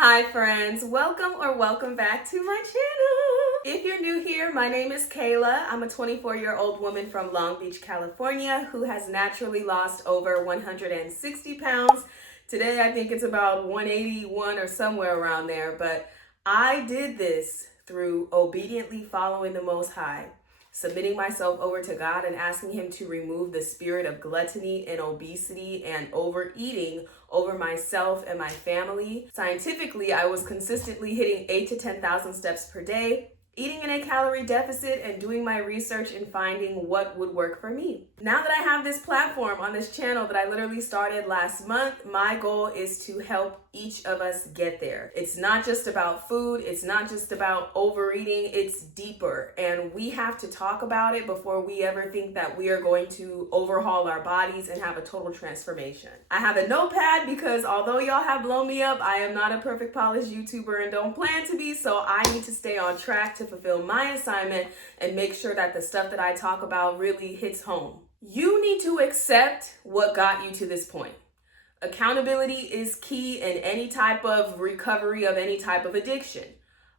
Hi friends, welcome back to my channel. If you're new here, my name is Kayla. I'm a 24-year-old woman from Long Beach, California who has naturally lost over 160 pounds. Today I think it's about 181 or somewhere around there, but I did this through obediently following the Most High, submitting myself over to God and asking Him to remove the spirit of gluttony and obesity and overeating over myself and my family. Scientifically, I was consistently hitting 8 to 10,000 steps per day, eating in a calorie deficit, and doing my research and finding what would work for me. Now that I have this platform on this channel that I literally started last month, my goal is to help each of us get there. It's not just about food, it's not just about overeating, it's deeper. And we have to talk about it before we ever think that we are going to overhaul our bodies and have a total transformation. I have a notepad because although y'all have blown me up, I am not a perfect polished YouTuber and don't plan to be, so I need to stay on track to fulfill my assignment and make sure that the stuff that I talk about really hits home. You need to accept what got you to this point. Accountability is key in any type of recovery of any type of addiction.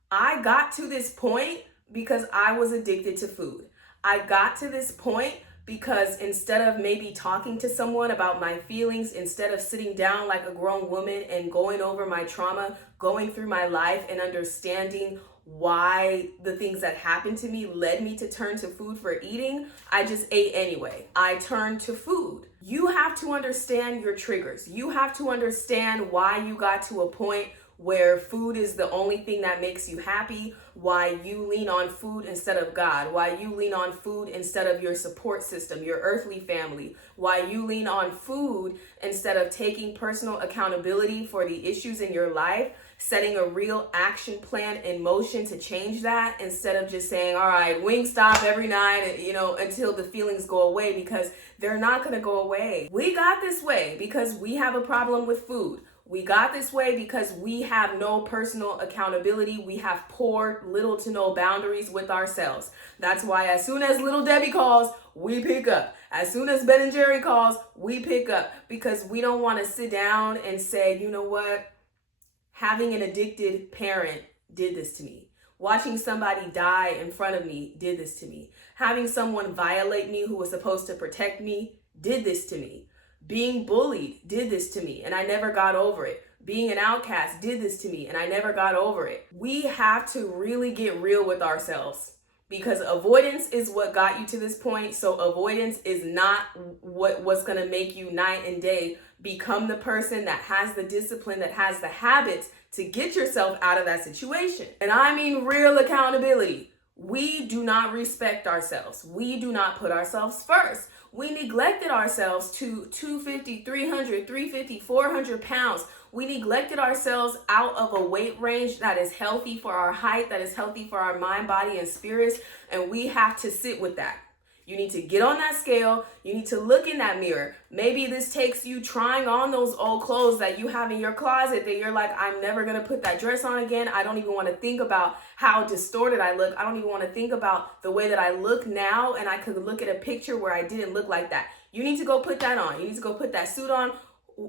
I got to this point because I was addicted to food. I got to this point because instead of maybe talking to someone about my feelings, instead of sitting down like a grown woman and going over my trauma, going through my life and understanding why the things that happened to me led me to turn to food for eating, I just ate anyway. I turned to food. You have to understand your triggers. You have to understand why you got to a point where food is the only thing that makes you happy, why you lean on food instead of God, why you lean on food instead of your support system, your earthly family, why you lean on food instead of taking personal accountability for the issues in your life, setting a real action plan in motion to change that instead of just saying, all right, Wingstop every night, until the feelings go away, because they're not going to go away. We got this way because we have a problem with food. We got this way because we have no personal accountability. We have poor, little to no boundaries with ourselves. That's why as soon as Little Debbie calls, we pick up. As soon as Ben and Jerry calls, we pick up, because we don't want to sit down and say, you know what? Having an addicted parent did this to me. Watching somebody die in front of me did this to me. Having someone violate me who was supposed to protect me did this to me. Being bullied did this to me and I never got over it. Being an outcast did this to me and I never got over it. We have to really get real with ourselves, because avoidance is what got you to this point. So avoidance is not what's going to make you night and day become the person that has the discipline, that has the habits to get yourself out of that situation. And I mean real accountability. We do not respect ourselves. We do not put ourselves first. We neglected ourselves to 250, 300, 350, 400 pounds. We neglected ourselves out of a weight range that is healthy for our height, that is healthy for our mind, body, and spirits. And we have to sit with that. You need to get on that scale. You need to look in that mirror. Maybe this takes you trying on those old clothes that you have in your closet that you're like, I'm never going to put that dress on again. I don't even want to think about how distorted I look. I don't even want to think about the way that I look now. And I could look at a picture where I didn't look like that. You need to go put that on. You need to go put that suit on.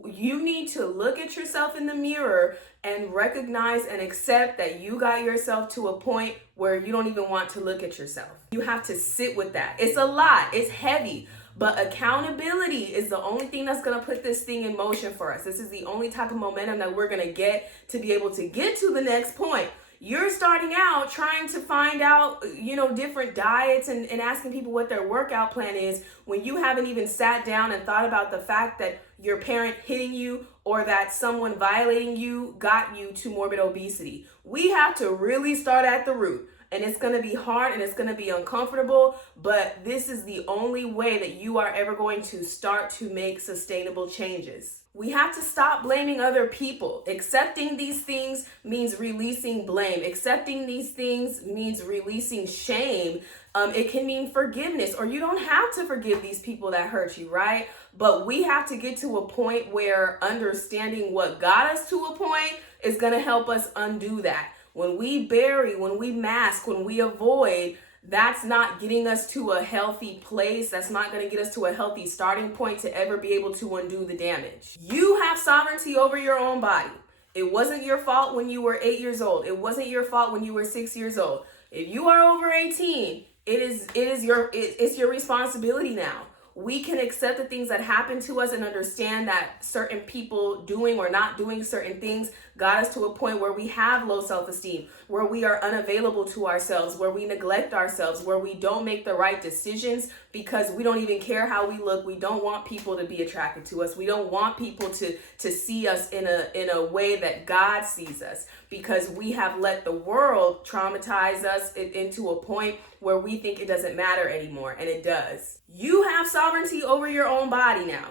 You need to look at yourself in the mirror and recognize and accept that you got yourself to a point where you don't even want to look at yourself. You have to sit with that. It's a lot. It's heavy. But accountability is the only thing that's going to put this thing in motion for us. This is the only type of momentum that we're going to get to be able to get to the next point. You're starting out trying to find out, different diets and asking people what their workout plan is when you haven't even sat down and thought about the fact that your parent hitting you or that someone violating you got you to morbid obesity. We have to really start at the root. And it's going to be hard and it's going to be uncomfortable, but this is the only way that you are ever going to start to make sustainable changes. We have to stop blaming other people. Accepting these things means releasing blame. Accepting these things means releasing shame. It can mean forgiveness, or you don't have to forgive these people that hurt you, right? But we have to get to a point where understanding what got us to a point is going to help us undo that. When we bury, when we mask, when we avoid, that's not getting us to a healthy place. That's not going to get us to a healthy starting point to ever be able to undo the damage. You have sovereignty over your own body. It wasn't your fault when you were 8 years old. It wasn't your fault when you were 6 years old. If you are over 18, it's your responsibility now. We can accept the things that happen to us and understand that certain people doing or not doing certain things got us to a point where we have low self-esteem, where we are unavailable to ourselves, where we neglect ourselves, where we don't make the right decisions because we don't even care how we look. We don't want people to be attracted to us. We don't want people to see us in a way that God sees us, because we have let the world traumatize us into a point where we think it doesn't matter anymore, and it does. You have sovereignty over your own body now.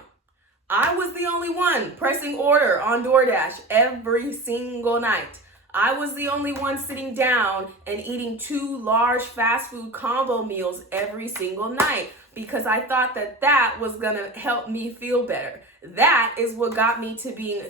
I was the only one pressing order on DoorDash every single night. I was the only one sitting down and eating 2 large fast food combo meals every single night because I thought that was gonna help me feel better. That is what got me to being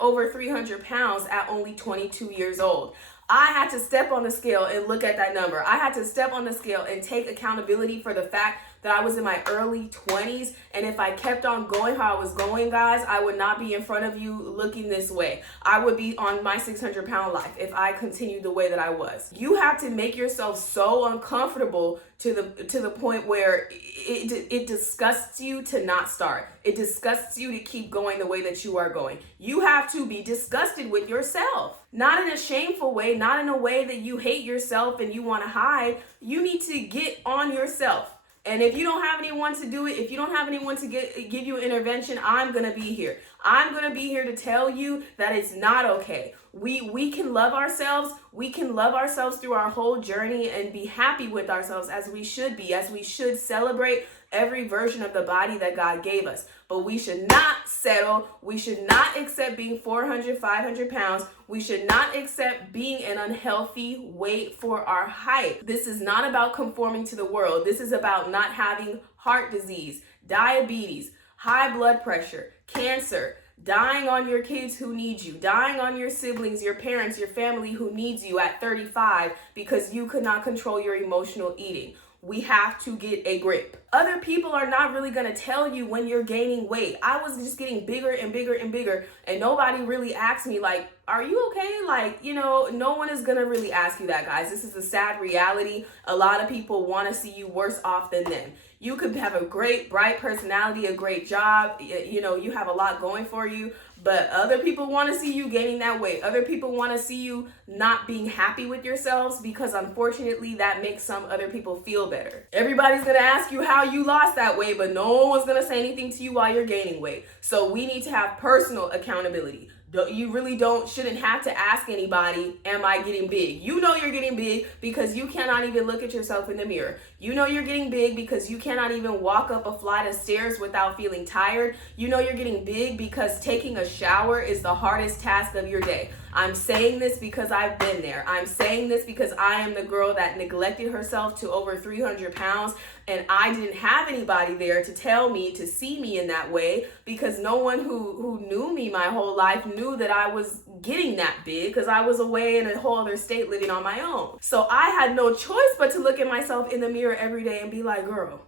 over 300 pounds at only 22 years old. I had to step on the scale and look at that number. I had to step on the scale and take accountability for the fact that I was in my early 20s. And if I kept on going how I was going, guys, I would not be in front of you looking this way. I would be on my 600-pound life if I continued the way that I was. You have to make yourself so uncomfortable to the point where it disgusts you to not start. It disgusts you to keep going the way that you are going. You have to be disgusted with yourself. Not in a shameful way, not in a way that you hate yourself and you want to hide. You need to get on yourself. And if you don't have anyone to do it, if you don't have anyone to give you intervention, I'm going to be here. I'm going to be here to tell you that it's not okay. We can love ourselves. We can love ourselves through our whole journey and be happy with ourselves as we should be, as we should celebrate every version of the body that God gave us. But we should not settle. We should not accept being 400, 500 pounds. We should not accept being an unhealthy weight for our height. This is not about conforming to the world. This is about not having heart disease, diabetes, high blood pressure, cancer, dying on your kids who need you, dying on your siblings, your parents, your family who needs you at 35 because you could not control your emotional eating. We have to get a grip. Other people are not really going to tell you when you're gaining weight. I was just getting bigger and bigger and bigger, and nobody really asked me, like, are you okay? Like, no one is going to really ask you that, guys. This is a sad reality. A lot of people want to see you worse off than them. You could have a great, bright personality, a great job. You have a lot going for you, but other people want to see you gaining that weight. Other people want to see you not being happy with yourselves because unfortunately that makes some other people feel better. Everybody's going to ask you how you lost that weight, but no one's going to say anything to you while you're gaining weight. So we need to have personal accountability. You really shouldn't have to ask anybody, am I getting big? You know you're getting big because you cannot even look at yourself in the mirror. You know you're getting big because you cannot even walk up a flight of stairs without feeling tired. You know you're getting big because taking a shower is the hardest task of your day. I'm saying this because I've been there. I'm saying this because I am the girl that neglected herself to over 300 pounds, and I didn't have anybody there to tell me, to see me in that way, because no one who knew me my whole life knew that I was getting that big because I was away in a whole other state living on my own. So I had no choice but to look at myself in the mirror every day and be like, girl,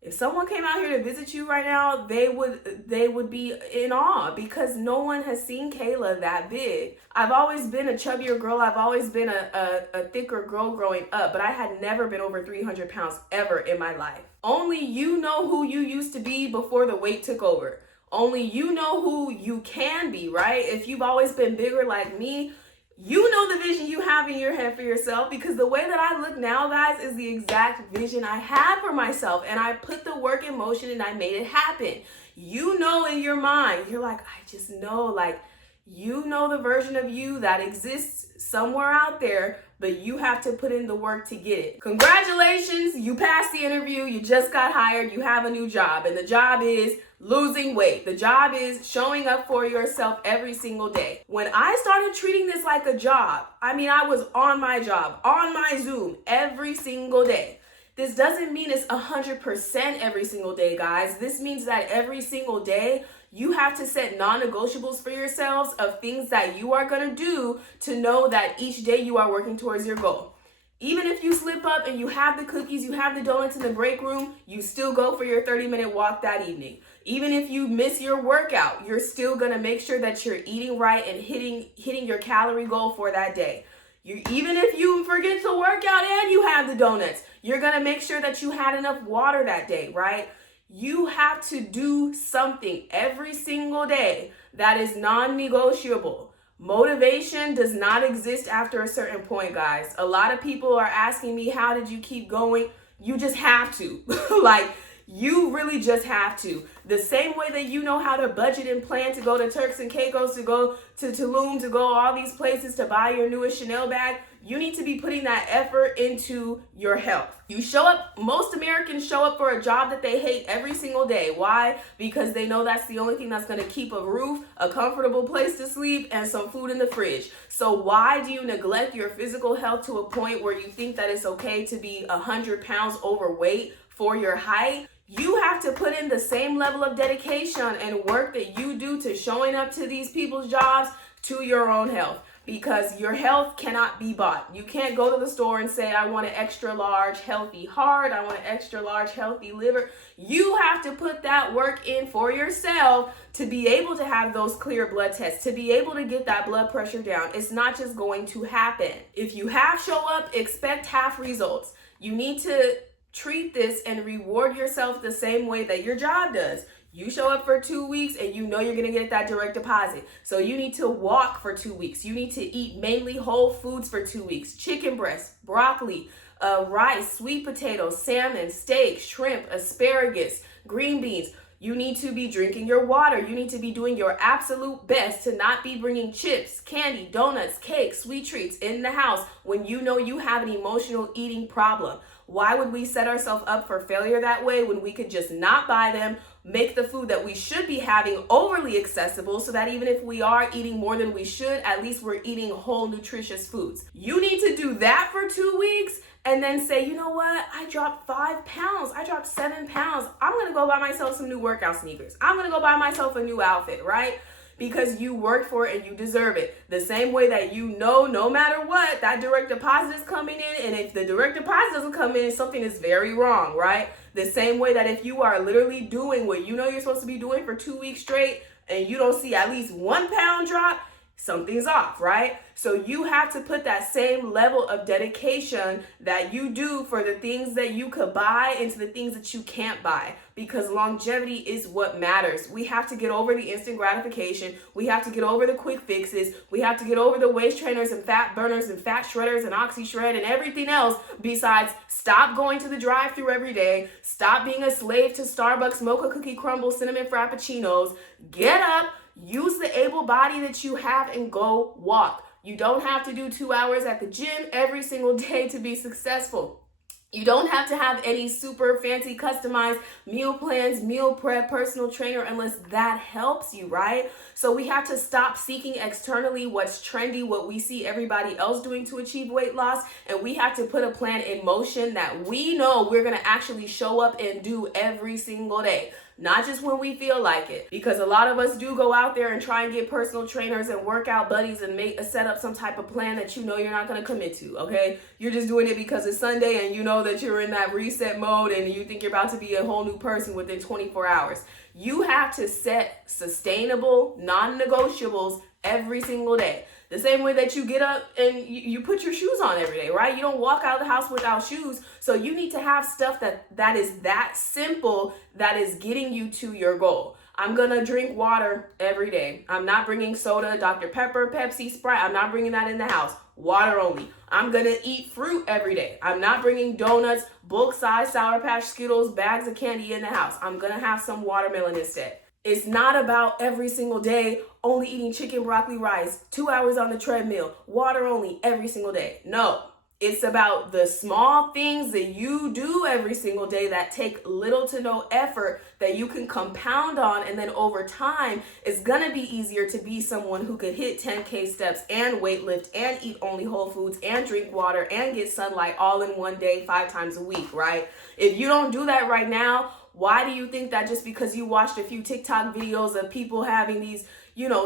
if someone came out here to visit you right now, they would be in awe because no one has seen Kayla that big. I've always been a chubbier girl. I've always been a thicker girl growing up, but I had never been over 300 pounds ever in my life. Only you know who you used to be before the weight took over. Only you know who you can be, right? If you've always been bigger like me, you know the vision you have in your head for yourself, because the way that I look now, guys, is the exact vision I had for myself, and I put the work in motion and I made it happen. You know in your mind, you're like, I just know, like, you know the version of you that exists somewhere out there, but you have to put in the work to get it. Congratulations, you passed the interview, you just got hired, you have a new job, and the job is losing weight. The job is showing up for yourself every single day. When I started treating this like a job, I was on my job, on my Zoom every single day. This doesn't mean it's 100% every single day, guys. This means that every single day, you have to set non-negotiables for yourselves of things that you are going to do to know that each day you are working towards your goal. Even if you slip up and you have the cookies, you have the donuts in the break room, you still go for your 30-minute walk that evening. Even if you miss your workout, you're still gonna make sure that you're eating right and hitting your calorie goal for that day. Even if you forget to work out and you have the donuts, you're gonna make sure that you had enough water that day, right? You have to do something every single day that is non-negotiable. Motivation does not exist after a certain point, guys. A lot of people are asking me, how did you keep going? You just have to. Like, you really just have to. The same way that you know how to budget and plan to go to Turks and Caicos, to go to Tulum, to go all these places to buy your newest Chanel bag, you need to be putting that effort into your health. You show up, most Americans show up for a job that they hate every single day. Why? Because they know that's the only thing that's gonna keep a roof, a comfortable place to sleep, and some food in the fridge. So why do you neglect your physical health to a point where you think that it's okay to be 100 pounds overweight for your height? You have to put in the same level of dedication and work that you do to showing up to these people's jobs to your own health, because your health cannot be bought. You can't go to the store and say, I want an extra large healthy heart, I want an extra large healthy liver. You have to put that work in for yourself to be able to have those clear blood tests, to be able to get that blood pressure down. It's not just going to happen. If you half show up, expect half results. You need to treat this and reward yourself the same way that your job does. You show up for 2 weeks and you know you're gonna get that direct deposit. So you need to walk for 2 weeks. You need to eat mainly whole foods for 2 weeks. Chicken breast, broccoli, rice, sweet potatoes, salmon, steak, shrimp, asparagus, green beans. You need to be drinking your water. You need to be doing your absolute best to not be bringing chips, candy, donuts, cake, sweet treats in the house when you know you have an emotional eating problem. Why would we set ourselves up for failure that way when we could just not buy them, make the food that we should be having overly accessible so that even if we are eating more than we should, at least we're eating whole nutritious foods? You need to do that for 2 weeks and then say, you know what? I dropped 5 pounds. I dropped 7 pounds. I'm going to go buy myself some new workout sneakers. I'm going to go buy myself a new outfit, right? Because you work for it and you deserve it. The same way that you know, no matter what, that direct deposit is coming in. And if the direct deposit doesn't come in, something is very wrong, right? The same way that if you are literally doing what you know you're supposed to be doing for 2 weeks straight and you don't see at least 1 pound drop, something's off, right? So you have to put that same level of dedication that you do for the things that you could buy into the things that you can't buy, because longevity is what matters. We have to get over the instant gratification. We have to get over the quick fixes. We have to get over the waist trainers and fat burners and fat shredders and oxy shred and everything else besides stop going to the drive-thru every day. Stop being a slave to Starbucks mocha cookie crumble cinnamon frappuccinos. Get up. Use the able body that you have and go walk. You don't have to do 2 hours at the gym every single day to be successful. You don't have to have any super fancy customized meal plans, meal prep, personal trainer, unless that helps you, right? So we have to stop seeking externally what's trendy, what we see everybody else doing to achieve weight loss. And we have to put a plan in motion that we know we're going to actually show up and do every single day. Not just when we feel like it, because a lot of us do go out there and try and get personal trainers and workout buddies and set up some type of plan that you know you're not going to commit to, okay? You're just doing it because it's Sunday and you know that you're in that reset mode and you think you're about to be a whole new person within 24 hours. You have to set sustainable, non-negotiables every single day. The same way that you get up and you put your shoes on every day, right? You don't walk out of the house without shoes. So you need to have stuff that is that simple, that is getting you to your goal. I'm going to drink water every day. I'm not bringing soda, Dr. Pepper, Pepsi, Sprite. I'm not bringing that in the house. Water only. I'm going to eat fruit every day. I'm not bringing donuts, bulk size Sour Patch Skittles, bags of candy in the house. I'm going to have some watermelon instead. It's not about every single day only eating chicken, broccoli, rice, 2 hours on the treadmill, water only every single day. No, it's about the small things that you do every single day that take little to no effort that you can compound on. And then over time, it's going to be easier to be someone who could hit 10K steps and weight lift and eat only whole foods and drink water and get sunlight all in one day, 5 times a week, right? If you don't do that right now, why do you think that just because you watched a few TikTok videos of people having these,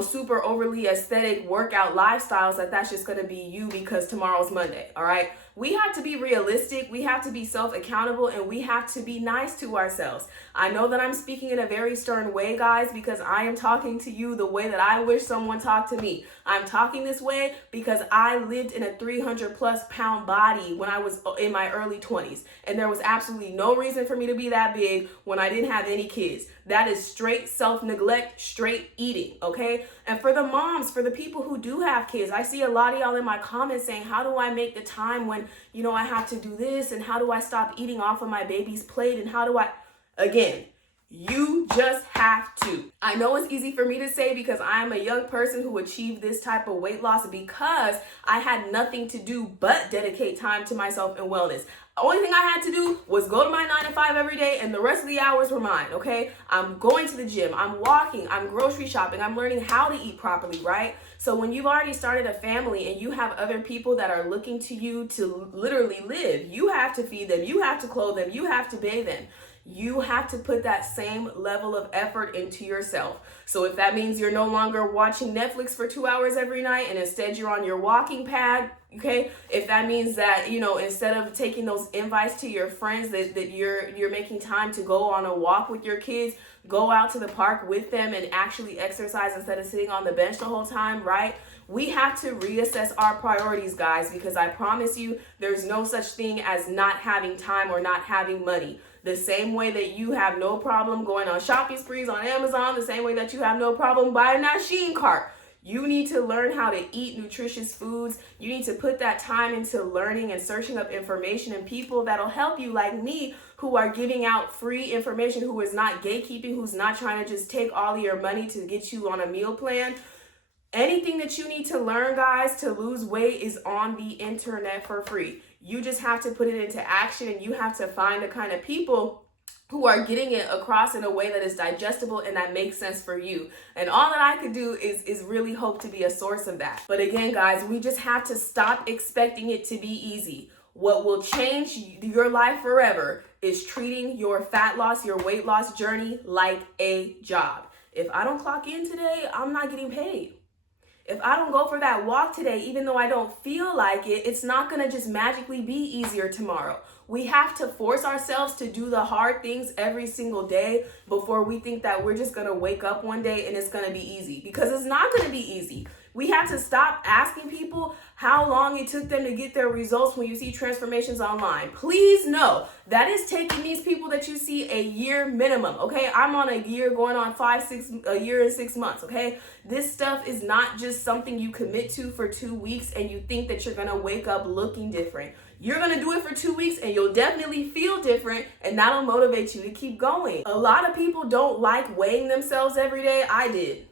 super overly aesthetic workout lifestyles that's just going to be you because tomorrow's Monday. All right. We have to be realistic. We have to be self-accountable, and we have to be nice to ourselves. I know that I'm speaking in a very stern way, guys, because I am talking to you the way that I wish someone talked to me. I'm talking this way because I lived in a 300+ pound body when I was in my early 20s. And there was absolutely no reason for me to be that big when I didn't have any kids. That is straight self-neglect, straight eating, okay? And for the moms, for the people who do have kids, I see a lot of y'all in my comments saying, how do I make the time when, I have to do this? And how do I stop eating off of my baby's plate? And how do I, again, you just have to. I know it's easy for me to say because I am a young person who achieved this type of weight loss because I had nothing to do but dedicate time to myself and wellness. The only thing I had to do was go to my 9 to 5 every day, and the rest of the hours were mine, okay? I'm going to the gym, I'm walking, I'm grocery shopping, I'm learning how to eat properly, right? So when you've already started a family and you have other people that are looking to you to literally live, you have to feed them, you have to clothe them, you have to bathe them. You have to put that same level of effort into yourself. So if that means you're no longer watching Netflix for 2 hours every night and instead you're on your walking pad, okay? If that means that, instead of taking those invites to your friends that you're making time to go on a walk with your kids, go out to the park with them and actually exercise instead of sitting on the bench the whole time, right? We have to reassess our priorities, guys, because I promise you there's no such thing as not having time or not having money. The same way that you have no problem going on shopping sprees on Amazon, the same way that you have no problem buying that Shein cart. You need to learn how to eat nutritious foods. You need to put that time into learning and searching up information and people that'll help you, like me, who are giving out free information, who is not gatekeeping, who's not trying to just take all of your money to get you on a meal plan. Anything that you need to learn, guys, to lose weight is on the internet for free. You just have to put it into action, and you have to find the kind of people who are getting it across in a way that is digestible and that makes sense for you. And all that I could do is really hope to be a source of that. But again, guys, we just have to stop expecting it to be easy. What will change your life forever is treating your fat loss, your weight loss journey like a job. If I don't clock in today, I'm not getting paid. If I don't go for that walk today, even though I don't feel like it, it's not going to just magically be easier tomorrow. We have to force ourselves to do the hard things every single day before we think that we're just going to wake up one day and it's going to be easy, because it's not going to be easy. We have to stop asking people how long it took them to get their results when you see transformations online. Please know that is taking these people that you see a year minimum, okay? I'm on a year going on a year and 6 months, okay? This stuff is not just something you commit to for 2 weeks and you think that you're gonna wake up looking different. You're gonna do it for 2 weeks and you'll definitely feel different, and that'll motivate you to keep going. A lot of people don't like weighing themselves every day. I did.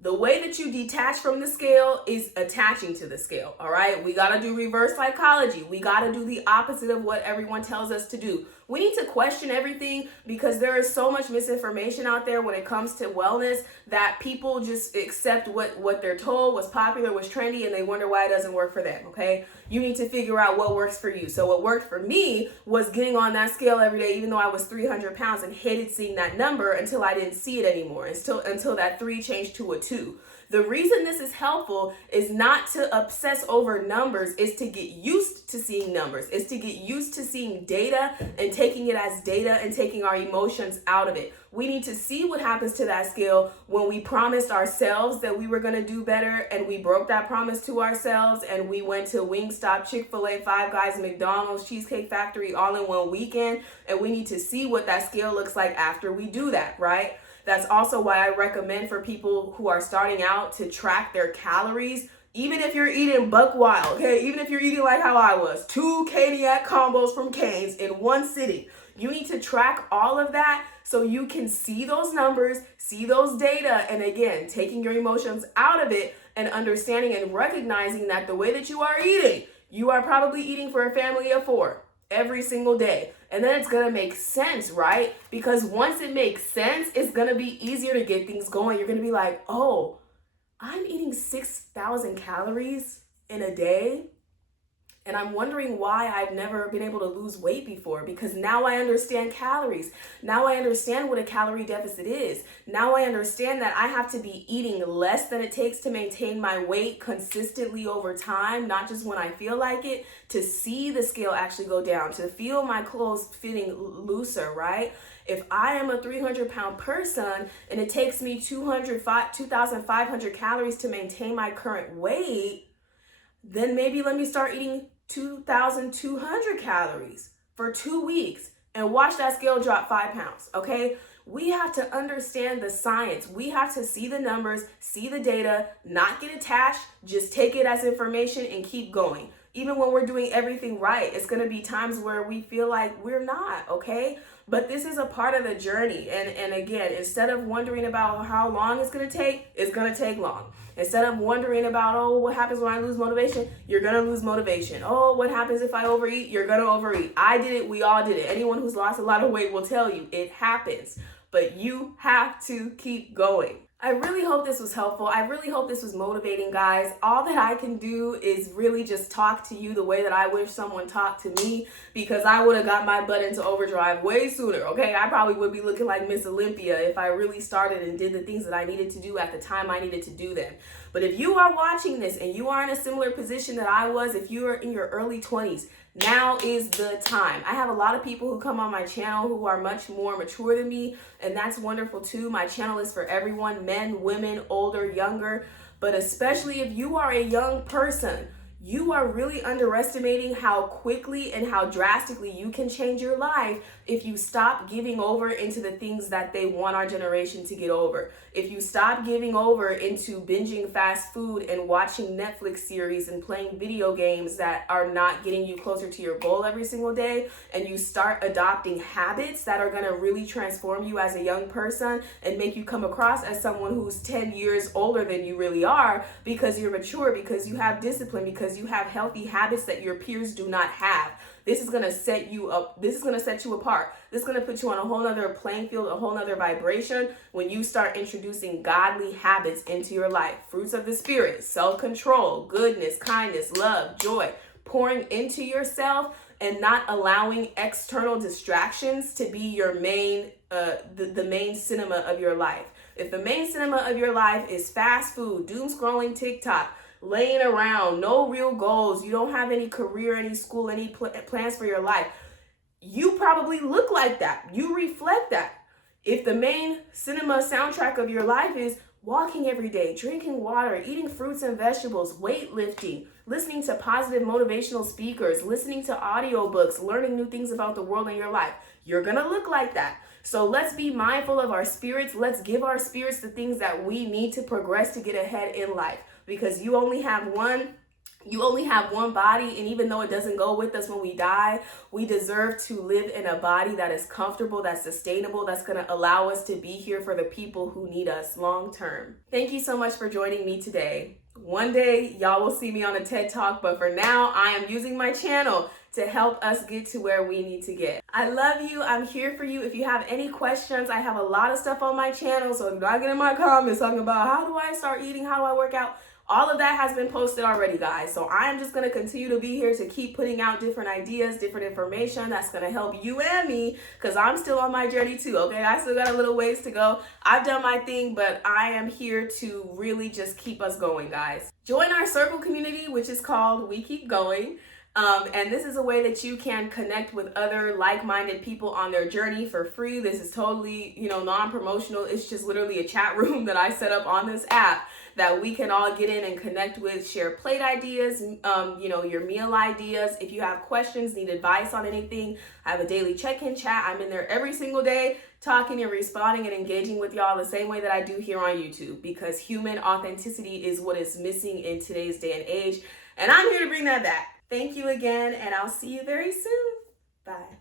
The way that you detach from the scale is attaching to the scale, all right? We got to do reverse psychology. We got to do the opposite of what everyone tells us to do. We need to question everything, because there is so much misinformation out there when it comes to wellness that people just accept what they're told, what's popular, what's trendy, and they wonder why it doesn't work for them, okay? You need to figure out what works for you. So what worked for me was getting on that scale every day, even though I was 300 pounds and hated seeing that number until I didn't see it anymore, until that 3 changed to a 2. The reason this is helpful is not to obsess over numbers, is to get used to seeing numbers, is to get used to seeing data and taking it as data and taking our emotions out of it. We need to see what happens to that scale when we promised ourselves that we were going to do better and we broke that promise to ourselves and we went to Wingstop, Chick-fil-A, Five Guys, McDonald's, Cheesecake Factory all in one weekend, and we need to see what that scale looks like after we do that, right? That's also why I recommend for people who are starting out to track their calories, even if you're eating buck wild, okay? Even if you're eating like how I was, 2 Caniac combos from Cane's in one sitting. You need to track all of that so you can see those numbers, see those data, and again, taking your emotions out of it and understanding and recognizing that the way that you are eating, you are probably eating for a family of 4 every single day. And then it's going to make sense, right? Because once it makes sense, it's going to be easier to get things going. You're going to be like, oh, I'm eating 6,000 calories in a day, And I'm wondering why I've never been able to lose weight before, because now I understand calories. Now I understand what a calorie deficit is. Now I understand that I have to be eating less than it takes to maintain my weight consistently over time, not just when I feel like it, to see the scale actually go down, to feel my clothes fitting looser, right? If I am a 300-pound person and it takes me 2,500 calories to maintain my current weight, then maybe let me start eating 2,200 calories for 2 weeks and watch that scale drop 5 pounds, okay? We have to understand the science. We have to see the numbers, see the data, not get attached, just take it as information and keep going. Even when we're doing everything right, it's gonna be times where we feel like we're not, okay? But this is a part of the journey. And again, instead of wondering about how long it's gonna take long. Instead of wondering about, oh, what happens when I lose motivation? You're gonna lose motivation. Oh, what happens if I overeat? You're gonna overeat. I did it, we all did it. Anyone who's lost a lot of weight will tell you it happens, but you have to keep going. I really hope this was helpful. I really hope this was motivating, guys. All that I can do is really just talk to you the way that I wish someone talked to me, because I would have got my butt into overdrive way sooner, okay? I probably would be looking like Miss Olympia if I really started and did the things that I needed to do at the time I needed to do them. But if you are watching this and you are in a similar position that I was, if you are in your early 20s, now is the time. I have a lot of people who come on my channel who are much more mature than me, and that's wonderful too. My channel is for everyone, men, women, older, younger, but especially if you are a young person, you are really underestimating how quickly and how drastically you can change your life if you stop giving over into the things that they want our generation to get over. If you stop giving over into binging fast food and watching Netflix series and playing video games that are not getting you closer to your goal every single day, and you start adopting habits that are gonna really transform you as a young person and make you come across as someone who's 10 years older than you really are, because you're mature, because you have discipline, because you have healthy habits that your peers do not have. This is gonna set you up. This is gonna set you apart. This is gonna put you on a whole nother playing field, a whole nother vibration when you start introducing godly habits into your life. Fruits of the Spirit, self-control, goodness, kindness, love, joy, pouring into yourself and not allowing external distractions to be your main, the main cinema of your life. If the main cinema of your life is fast food, doom scrolling TikTok, laying around, no real goals, you don't have any career, any school, any plans for your life, you probably look like that. You reflect that. If the main cinema soundtrack of your life is walking every day, drinking water, eating fruits and vegetables, weightlifting, listening to positive motivational speakers, listening to audiobooks, learning new things about the world in your life, you're gonna look like that. So let's be mindful of our spirits. Let's give our spirits the things that we need to progress to get ahead in life, because you only have one body, and even though it doesn't go with us when we die, we deserve to live in a body that is comfortable, that's sustainable, that's going to allow us to be here for the people who need us long term. Thank you so much for joining me today. One day, y'all will see me on a TED Talk, but for now, I am using my channel to help us get to where we need to get. I love you. I'm here for you. If you have any questions, I have a lot of stuff on my channel, so do not get in my comments talking about how do I start eating, how do I work out. All of that has been posted already, guys. So I'm just going to continue to be here to keep putting out different ideas, different information that's going to help you and me, because I'm still on my journey too, okay? I still got a little ways to go. I've done my thing, but I am here to really just keep us going, guys. Join our circle community, which is called We Keep Going. And this is a way that you can connect with other like-minded people on their journey for free. This is totally, non-promotional. It's just literally a chat room that I set up on this app that we can all get in and connect with, share plate ideas, your meal ideas. If you have questions, need advice on anything, I have a daily check-in chat. I'm in there every single day talking and responding and engaging with y'all the same way that I do here on YouTube, because human authenticity is what is missing in today's day and age. And I'm here to bring that back. Thank you again, and I'll see you very soon. Bye.